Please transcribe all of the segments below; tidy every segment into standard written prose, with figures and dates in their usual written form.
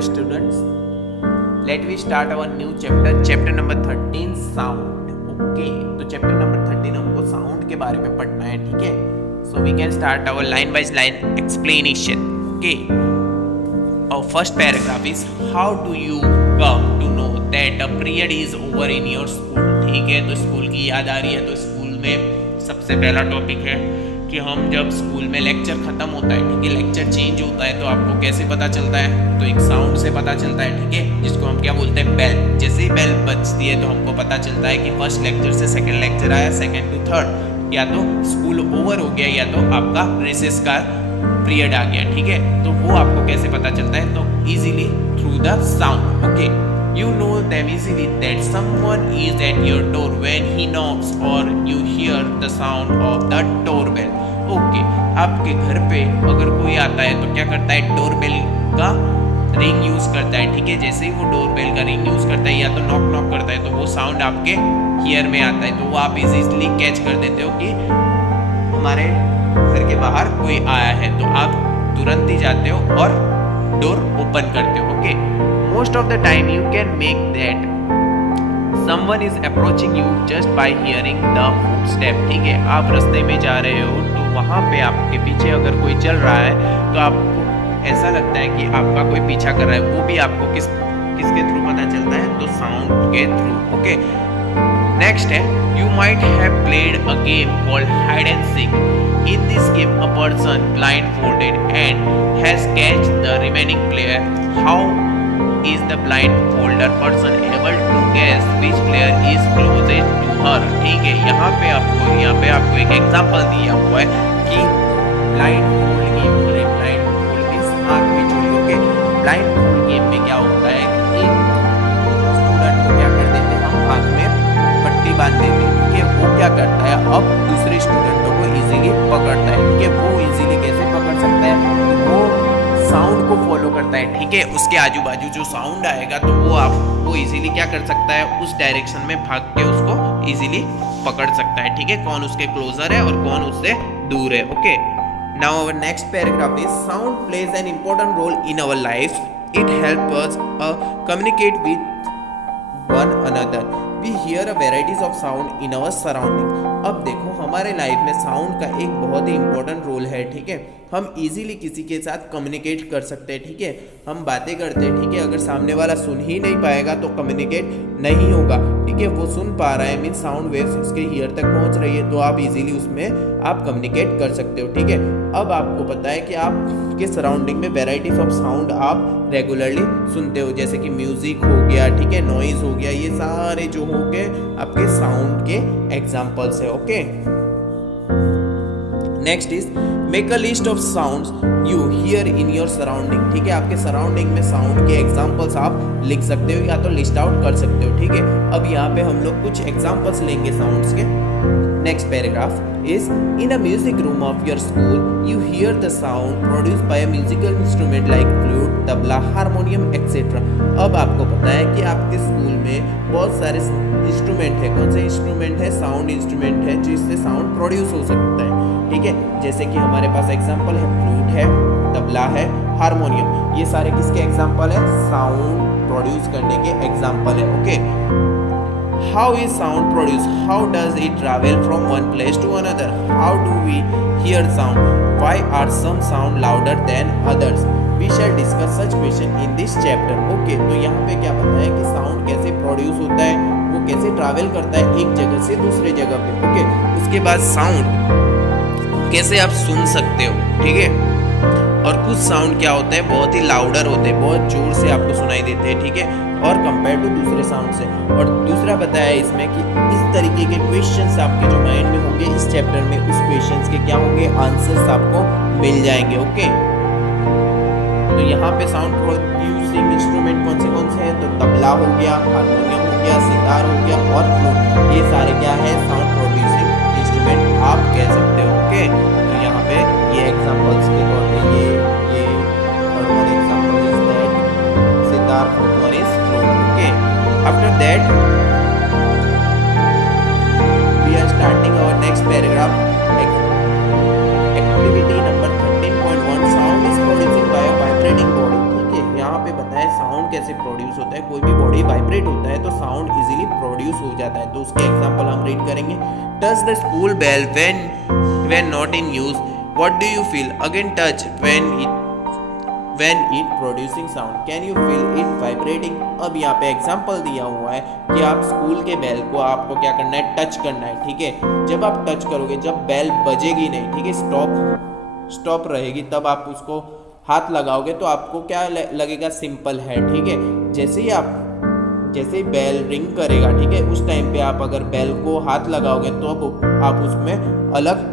Hello students, let we start our new chapter number 13 sound. Okay, तो chapter number 13 हमको sound के बारे में पढ़ना है, ठीक है? So we can start our line by line explanation. Okay, our first paragraph is how do you come to know that a period is over in your school? ठीक है, तो स्कूल की याद आ रही है, तो स्कूल में सबसे पहला टॉपिक है कि हम जब स्कूल में लेक्चर ख़त्म होता है, ठीक है, लेक्चर चेंज होता है, तो आपको कैसे पता चलता है? तो एक साउंड से पता चलता है, ठीक है, जिसको हम क्या बोलते हैं, बेल। जैसे ही बेल बजती है तो हमको पता चलता है कि फर्स्ट लेक्चर से सेकंड लेक्चर आया, सेकंड टू थर्ड, या तो स्कूल ओवर हो गया या तो आपका रिसेस का पीरियड आ गया, ठीक है। तो वो आपको कैसे पता चलता है? तो easily through the sound. Okay, you know them easily that someone is at your door when he knocks or you hear the sound of the doorbell. Okay, आपके घर पे अगर कोई आता है तो क्या करता है? डोरबेल का रिंग यूज करता है, ठीक है। जैसे ही वो डोरबेल का रिंग यूज करता है या तो नॉक नॉक करता है तो वो साउंड आपके ईयर में आता है, तो वो आप इजीली कैच कर देते हो कि हमारे घर के बाहर कोई आया है, तो आप तुरंत ही जाते हो और डोर ओपन करते हो। Okay, most of the time you can make that someone is approaching you just by hearing the footstep, ठीक है। आप रास्ते में जा रहे हो तो वहाँ पे आपके पीछे अगर कोई चल रहा है तो आपको ऐसा लगता है कि आपका कोई पीछा कर रहा है, वो भी आपको किसके थ्रू पता चलता है? तो साउंड के थ्रू। ओके, नेक्स्ट है you might have played a game called hide and seek. In this game a person blindfolded and has catched the remaining player. How is the blindfolded person able to guess which player is closest to her? ठीक है, यहाँ पे आपको एक example दिया हुआ है कि ब्लाइंडफोल्ड गेम हो रही है। ब्लाइंडफोल्ड इस आँख में चोरी। ओके, ब्लाइंडफोल्ड गेम में क्या होता है कि एक स्टूडेंट को क्या कर देते हैं, हम आँख में पट्टी बांध देते हैं, ठीक है। वो क्या करता है, अब दूसरे स्टूडेंटों को इजीली पकड़ता है, ठीक है। वो इजीली कैसे पकड़ सकता है? वो साउंड को फॉलो करता है, ठीक है। उसके आजू बाजू जो साउंड आएगा तो वो इजीली क्या कर सकता है, उस डायरेक्शन में भाग के उसको इजीली पकड़ सकता है, ठीक है। कौन उसके क्लोजर है और कौन उससे दूर है। Okay, now our next paragraph is sound plays an important role in our life. It help us communicate with one another. We hear a varieties of sound in our surrounding. अब देखो, हमारे life में sound का एक बहुत ही important role है, ठीक है। हम इजीली किसी के साथ कम्युनिकेट कर सकते हैं, ठीक है। हम बातें करते हैं, ठीक है। अगर सामने वाला सुन ही नहीं पाएगा तो कम्युनिकेट नहीं होगा, ठीक है। वो सुन पा रहा है, मीन साउंड वेव्स उसके ईयर तक पहुंच रही है, तो आप इजीली उसमें आप कम्युनिकेट कर सकते हो, ठीक है। अब आपको पता है कि आपके सराउंडिंग में वेराइटीज ऑफ साउंड आप रेगुलरली सुनते हो, जैसे कि म्यूजिक हो गया, ठीक है, नॉइज हो गया, ये सारे जो हो गए आपके साउंड के एग्जाम्पल्स है। Okay, next is make a list of sounds you here in your surrounding. ठीक है, आपके सराउंडिंग में साउंड के एग्जांपल्स आप लिख सकते हो या तो लिस्ट आउट कर सकते हो, ठीक है। अब यहाँ पे हम लोग कुछ एग्जांपल्स लेंगे साउंड्स के. Next paragraph is in a music room of your school you here the sound produced by a musical instrument like flute, tabla, harmonium etcetera. अब आपको पता है कि आपके स्कूल में बहुत सारे इंस्ट्रूमेंट है. कौन से इंस्ट्रूमेंट है? साउंड इंस्ट्रूमेंट है जिससे साउंड प्रोड्यूस हो सकता है, ठीक है। जैसे कि हमारे पास एग्जांपल है फ्लूट है, तबला है, हारमोनियम. ये सारे किसके एग्जांपल है? साउंड प्रोड्यूस करने के एग्जांपल है. Okay, how is sound produce? How does it travel from one place to another? How do we hear sound? Why are some sound louder than others? We shall discuss such question in this chapter. Okay, तो यहाँ पे क्या पता है कि sound कैसे produce होता है, वो कैसे ट्रैवल करता है एक जगह से दूसरे जगह पे. ओके, उसके बाद साउंड कैसे आप सुन सकते हो, ठीक है। और कुछ साउंड क्या होते हैं, बहुत ही लाउडर होते हैं, बहुत जोर से आपको सुनाई देते हैं, ठीक है, और कंपेयर टू दूसरे साउंड से. और दूसरा बताया इसमें कि इस तरीके के क्वेश्चंस आपके जो माइंड में होंगे इस चैप्टर में, उस क्वेश्चंस के क्या होंगे, आंसर्स आपको मिल जाएंगे. ओके, तो यहाँ पे साउंड प्रोड्यूसिंग इंस्ट्रूमेंट कौन से हैं? तो तबला हो गया, हारमोनियम हो गया, सितार हो गया और फ्लूट. ये सारे क्या है? साउंड प्रोड्यूसिंग इंस्ट्रूमेंट आप कह सकते हो. ओके, तो यहाँ पे ये एग्जांपल्स के तौर पे ये third one example is that sitar, fourth one is flute. Okay, after that we are starting our next paragraph. Activity number 13.1 sound is producing by a vibrating body. ठीक है, यहाँ पे बताया प्रोड्यूस हो जाता है। तो उसके एग्जाम्पल हम रीड करेंगे। Touch the school bell when not in use, what do you feel? Again touch when it producing sound, can you feel it vibrating? अब यहाँ पे एग्जाम्पल दिया हुआ है कि आप स्कूल के बेल को आपको क्या करना है, टच करना है, ठीक है। जब आप टच करोगे, जब बेल बजेगी नहीं, ठीक है, स्टॉप रहेगी, तब आप उसको हाथ लगाओगे तो आपको क्या लगेगा, सिंपल है, ठीक है। जैसे ही बेल रिंग करेगा, ठीक है, उस टाइम पे आप अगर बेल को हाथ लगाओगे तो अब आप उसमें अलग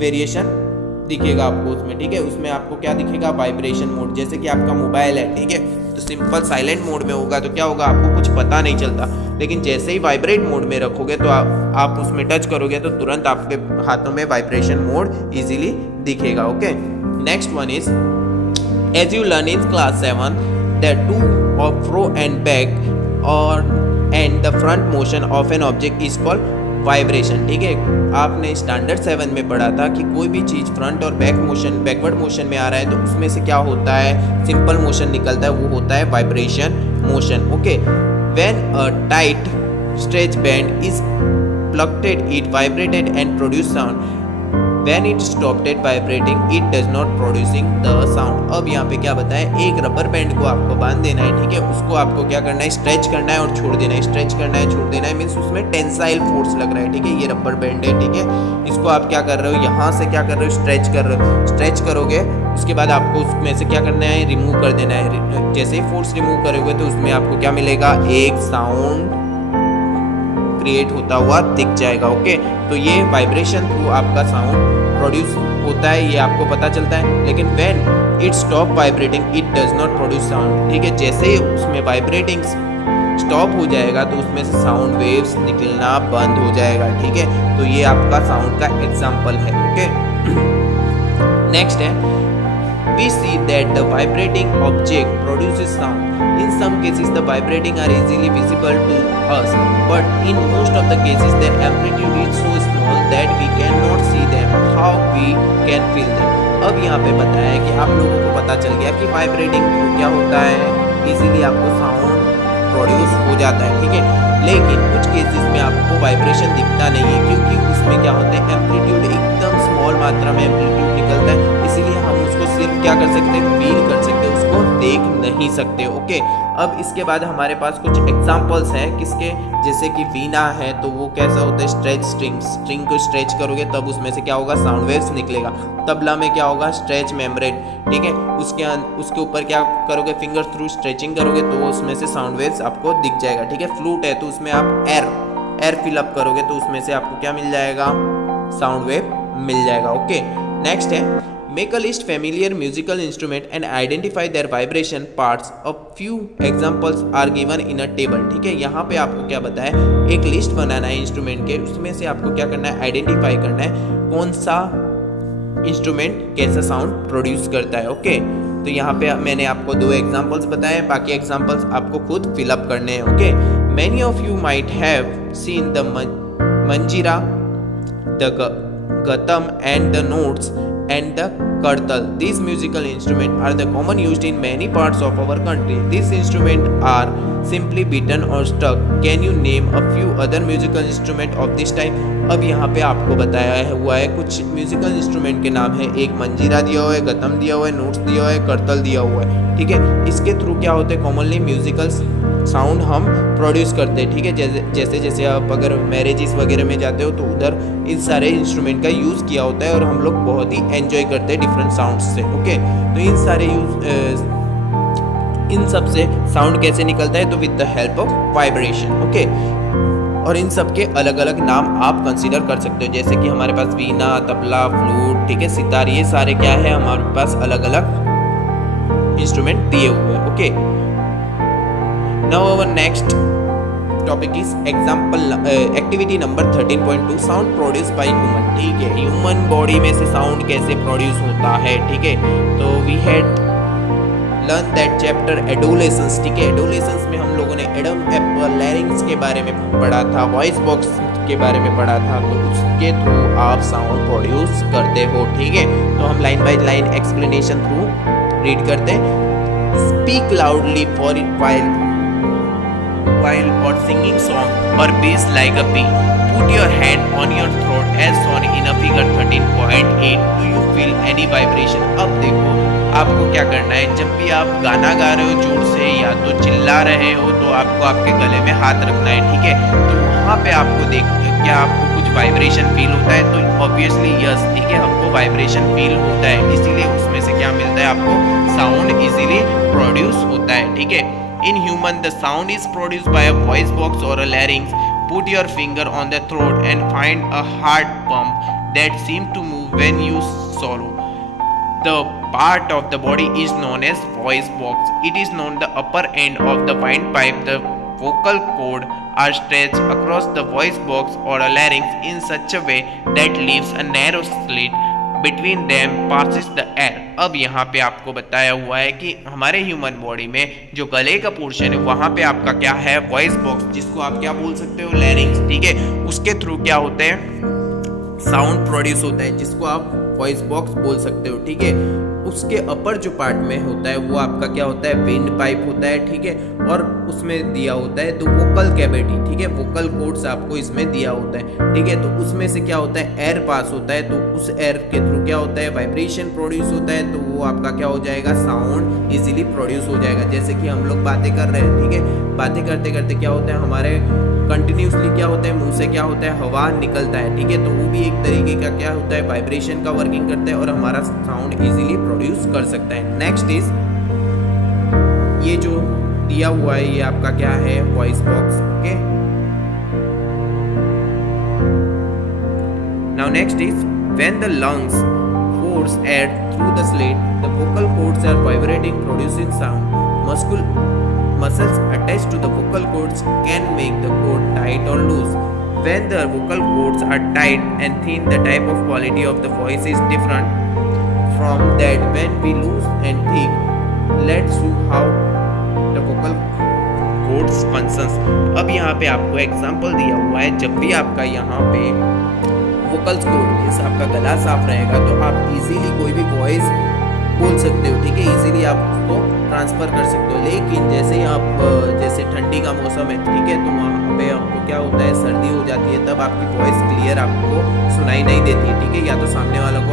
वेरिएशन दिखेगा आपको उसमें, ठीक है। उसमें आपको क्या दिखेगा, वाइब्रेशन मोड। जैसे कि आपका मोबाइल है, ठीक है, तो सिंपल साइलेंट मोड में होगा तो क्या होगा, आपको कुछ पता नहीं चलता। लेकिन जैसे ही वाइब्रेट मोड में रखोगे तो आप उसमें टच करोगे तो तुरंत आपके हाथों में वाइब्रेशन मोड इजीली दिखेगा। Okay, next one is as you learn in class 7 the to of fro and back और and the front motion of an object is called vibration, ठीक है। आपने स्टैंडर्ड 7 में पढ़ा था कि कोई भी चीज़ फ्रंट और बैकवर्ड मोशन में आ रहा है तो उसमें से क्या होता है, सिंपल मोशन निकलता है, वो होता है vibration motion. Okay, when a tight stretch band is plucked it vibrated and produce sound, when it stopped vibrating it does not producing the sound. अब यहाँ पे क्या बताया, एक रबर बैंड को आपको बांध देना है, ठीक है, उसको आपको क्या करना है, स्ट्रेच करना है और छोड़ देना है, स्ट्रेच करना है, छोड़ देना है, मीन्स उसमें टेंसाइल फोर्स लग रहा है, ठीक है। ये रबर बैंड है, ठीक है, इसको आप क्या कर रहे हो, यहाँ से क्या कर रहे हो, स्ट्रेच कर रहे हो। स्ट्रेच करोगे उसके बाद आपको उसमें से क्या करना है, रिमूव कर देना है। जैसे ही फोर्स रिमूव करोगे तो उसमें आपको क्या मिलेगा, एक साउंड क्रिएट होता हुआ दिख जाएगा। ओके, तो ये वाइब्रेशन थ्रू आपका साउंड प्रोड्यूस होता है, ये आपको पता चलता है। लेकिन when it stop vibrating it does not produce sound, ठीक है। जैसे ही उसमें वाइब्रेटिंग स्टॉप हो जाएगा तो उसमें से साउंड वेव्स निकलना बंद हो जाएगा, ठीक है। तो ये आपका साउंड का एग्जाम्पल है। ओके, नेक्स्ट है we see that the vibrating object produces sound. In some cases the vibrating are easily visible to us, but in most of the cases their amplitude is so small that we cannot see them. How we can feel them? अब यहाँ पे बताया है कि आप लोगों को पता चल गया कि वाइब्रेटिंग क्या होता है, इजीली आपको साउंड प्रोड्यूस हो जाता है, ठीक है। लेकिन कुछ केसेस में आपको वाइब्रेशन दिखता नहीं है क्योंकि उसमें क्या होता है, एम्पलीट्यूड एकदम स्मॉल मात्रा में एम्पलीट्यूड निकलता है, इसीलिए हम उसको सिर्फ क्या कर सकते हैं, फील कर सकते हैं, उसको देख नहीं सकते। ओके, अब इसके बाद हमारे पास कुछ एग्जांपल्स हैं किसके, जैसे कि वीणा है तो वो कैसा होता है, स्ट्रेच स्ट्रिंग को स्ट्रेच करोगे तब उसमें से क्या होगा, साउंड वेव्स निकलेगा। तबला में क्या होगा, स्ट्रेच मेम्ब्रेन, ठीक है, उसके ऊपर क्या करोगे, फिंगर्स थ्रू स्ट्रेचिंग करोगे तो वो उसमें से साउंड वेव्स आपको दिख जाएगा, ठीक है। फ्लूट है तो उसमें आप एयर फिलअप करोगे तो उसमें से आपको क्या मिल जाएगा, साउंड वेव मिल जाएगा। ओके, नेक्स्ट है make a list familiar musical instrument and identify their vibration parts. A few examples are given in a table, ठीक है। यहाँ पे आपको क्या बताया, एक लिस्ट बनाना है इंस्ट्रूमेंट के, उसमें से आपको क्या करना है, आइडेंटिफाई करना है कौन सा इंस्ट्रूमेंट कैसा साउंड प्रोड्यूस करता है। ओके, तो यहाँ पे मैंने आपको 2 एग्जांपल्स बताए, बाकी एग्जांपल्स आपको खुद फिलअप करने हैं। Okay, many of you might have seen the manjira, the ghatam and the notes and the kartal. These musical instruments are the common used in many parts of our country. These instruments are simply beaten or struck. Can you name a few other musical instruments of this type? अब यहाँ पे आपको बताया हुआ है कुछ musical instrument के नाम है, एक मंजीरा दिया हुआ है, गतम दिया हुआ है, नोट्स दिया हुआ है, करतल दिया हुआ है, ठीक है। इसके थ्रू क्या होते हैं, कॉमनली म्यूजिकल साउंड हम प्रोड्यूस करते हैं, ठीक है। जैसे आप अगर मैरिजेस वगैरह में जाते हो तो उधर इन सारे इंस्ट्रूमेंट का यूज़ किया होता है और हम लोग बहुत ही एंजॉय करते हैं डिफरेंट साउंड्स से। ओके, तो इन सब से साउंड कैसे निकलता है, तो with the help of vibration. Okay, और इन सब के अलग अलग नाम आप कंसीडर कर सकते हो, जैसे कि हमारे पास वीणा, तबला, फ्लूट, ठीक है, सितार, ये सारे क्या है हमारे पास अलग अलग इंस्ट्रूमेंट दिए हुए हैं। Okay, now our next topic is example activity number 13.2 sound produce by human, ठीक है। ह्यूमन बॉडी में से साउंड कैसे प्रोड्यूस होता है, ठीक है। तो we had learn that chapter adolescence, ठीक है। एडोलेसेंस में हम लोगों ने एडम एप्पल लैरिंग्स के बारे में पढ़ा था, वॉइस बॉक्स के बारे में पढ़ा था, तो उसके थ्रू आप साउंड प्रोड्यूस करते हो, ठीक है। तो हम line by line explanation through read करते हैं। Speak loudly for while or singing song or bass like a bee. Put your hand on your throat as shown in a figure 13.8. Do you feel any vibration? अब देखो आपको क्या करना है, जब भी आप गाना गा रहे हो जोर से या तो चिल्ला रहे हो तो आपको आपके गले में हाथ रखना है, ठीक है। तो वहाँ पे आपको क्या आपको कुछ वाइब्रेशन फील होता है? तो ऑब्वियसली यस, ठीक है, हमको वाइब्रेशन फील होता है, इसीलिए उसमें से क्या मिलता है आपको, साउंड इजीली प्रोड्यूस होता है, ठीक है। In human the sound is produce by a voice box और अ लैरिंग्स. Put your finger on the throat and find a heart pump that seems to move when you swallow. The part of the body is known as voice box. It is known the upper end of the windpipe. The vocal cord are stretched across the voice box or a larynx in such a way that leaves a narrow slit between them passes the air. अब यहाँ पे आपको बताया हुआ है कि हमारे human body में जो गले का पोर्शन है वहाँ पे आपका क्या है, वॉइस बॉक्स, जिसको आप क्या बोल सकते हो, लैरिंग्स, ठीक है। उसके थ्रू क्या होते हैं, साउंड प्रोड्यूस होता है, जिसको आप वॉइस बॉक्स बोल सकते हो, ठीक है। उसके अपर जो पार्ट में होता है वो आपका क्या होता है, विंड पाइप होता है, ठीक है। और उसमें दिया होता है तो वोकल कैविटी, ठीक है, वोकल कोड्स आपको इसमें दिया होता है, ठीक है। तो उसमें से क्या होता है, एयर पास होता है, तो उस एयर के थ्रू क्या होता है, वाइब्रेशन प्रोड्यूस होता है, तो वो आपका क्या हो जाएगा, साउंड इजीली प्रोड्यूस हो जाएगा। जैसे कि हम लोग बातें कर रहे हैं, ठीक है, बातें करते करते क्या होता है, हमारे कंटिन्यूसली क्या होता है, मुंह से क्या होता है, हवा निकलता है, ठीक है। तो वो भी एक तरीके का क्या होता है, वाइब्रेशन का वर्किंग करता है और हमारा साउंड इजीली प्रोड्यूस कर सकता है। नेक्स्ट इज ये जो दिया हुआ है, ये आपका क्या है, voice box, okay. Now next is when the lungs force air through the slit, the vocal cords are vibrating, producing sound. Muscles attached to the vocal cords can make the cord tight or loose. When the vocal cords are tight and thin, the type of quality of the voice is different from that when we loose and thick. Let's see how the vocal cords functions. अब यहाँ पे आपको example दिया हुआ है, जब भी आपका यहाँ पे वोकल्स कोड मीन्स आपका गला साफ रहेगा तो आप इजीली कोई भी वॉइस बोल सकते हो, ठीक है, इजीली आप उसको ट्रांसफ़र कर सकते हो। लेकिन जैसे आप जैसे ठंडी का मौसम है, ठीक है, तो वहाँ पे आपको क्या होता है, सर्दी हो जाती है, तब आपकी वॉइस क्लियर आपको सुनाई नहीं देती है, ठीक है, या तो सामने वालों को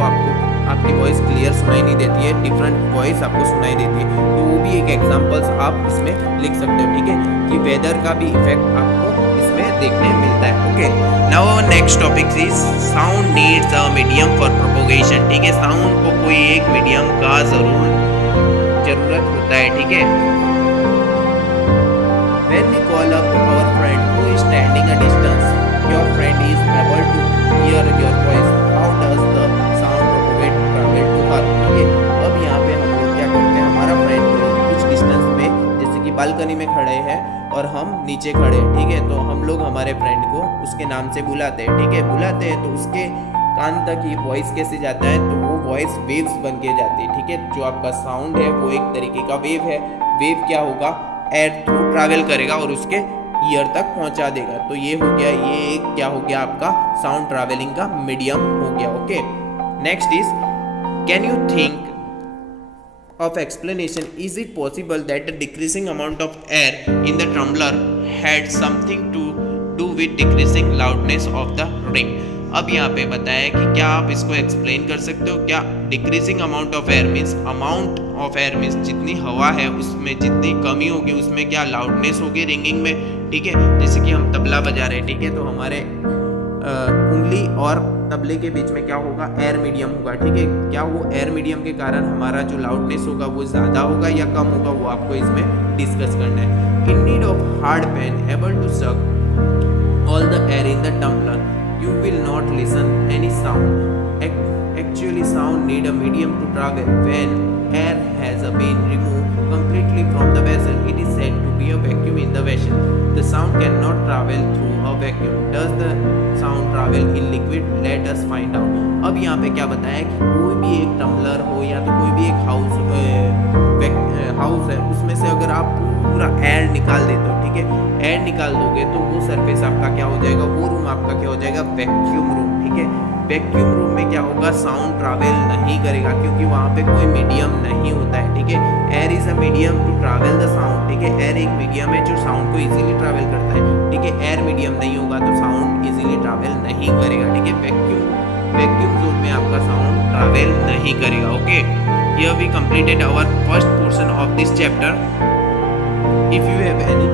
आपकी वॉइस क्लियर सुनाई नहीं देती है, डिफरेंट वॉइस आपको सुनाई देती है। तो वो भी एक एग्जाम्पल्स आप इसमें लिख सकते हो, ठीक है, कि वेदर का भी इफेक्ट आपको इसमें देखने मिलता है, okay. Now next topic is sound needs a medium for propagation, ठीक है, साउंड को कोई एक मीडियम का जरूरत होता है, ठीक है। When we call up our friend who is standing a distance, your friend is able to hear your voice. How does the sound propagate travel to her? ठीक है, अब यहाँ पे हम लोग क्या करते हैं, हमारा फ्रेंड कुछ डिस्टेंस में, जैसे कि बालकनी में खड़े हैं और हम नीचे खड़े हैं, ठीक है, तो हम लोग हमारे फ्रेंड को उसके नाम से बुलाते हैं, ठीक है, बुलाते हैं तो उसके कान तक ये वॉइस कैसे जाता है, तो वो वॉइस वेव्स बन के जाती है, ठीक है। जो आपका साउंड है वो एक तरीके का वेव है, वेव क्या होगा, एयर थ्रू ट्रैवल करेगा और उसके ईयर तक पहुंचा देगा। तो ये हो गया, ये एक क्या हो गया, आपका साउंड ट्रैवलिंग का मीडियम हो गया, okay. Next is can you think of explanation, is it possible that the decreasing amount of air in the tumbler had something to do with decreasing loudness of the ring? अब यहाँ पे बताया कि क्या आप इसको एक्सप्लेन कर सकते हो, क्या decreasing amount of air means, amount of air means जितनी हवा है उसमें जितनी कमी होगी उसमें क्या लाउडनेस होगी रिंगिंग में, ठीक है। जैसे कि हम तबला बजा रहे हैं, ठीक है, तो हमारे उंगली और तबले के बीच में क्या होगा, एयर मीडियम होगा, ठीक है। क्या वो एयर मीडियम के कारण हमारा जो लाउडनेस होगा वो ज़्यादा होगा या कम होगा, वो आपको इसमें डिस्कस करना है। In need of hard pain able to suck all the air in the tumbler, you will not listen any sound. Actually sound need a medium to travel. When air has been removed completely from the vessel, it is said to be a vacuum in the vessel. The sound cannot travel through a vacuum. Does the sound travel in liquid? Let us find out. अब यहाँ पे क्या बताया कि कोई भी एक tumbler हो या तो कोई भी एक हाउस है, उसमें से अगर आप पूरा एयर निकाल देते हो, ठीक है, एयर निकाल दोगे तो वो सरफेस आपका क्या हो जाएगा, वो रूम आपका क्या हो जाएगा, वैक्यूम रूम, ठीक है। वैक्यूम रूम में क्या होगा, साउंड ट्रैवल नहीं करेगा क्योंकि वहाँ पे कोई मीडियम नहीं होता है, ठीक है। Air is a medium to travel the sound, ठीक है, एयर एक मीडियम है जो साउंड को इजीली ट्रैवल करता है, ठीक है, एयर मीडियम नहीं होगा तो साउंड इजीली ट्रैवल नहीं करेगा, ठीक है, वैक्यूम जोन में आपका साउंड ट्रैवल नहीं करेगा। Okay, here we completed our first portion of this chapter. If you have any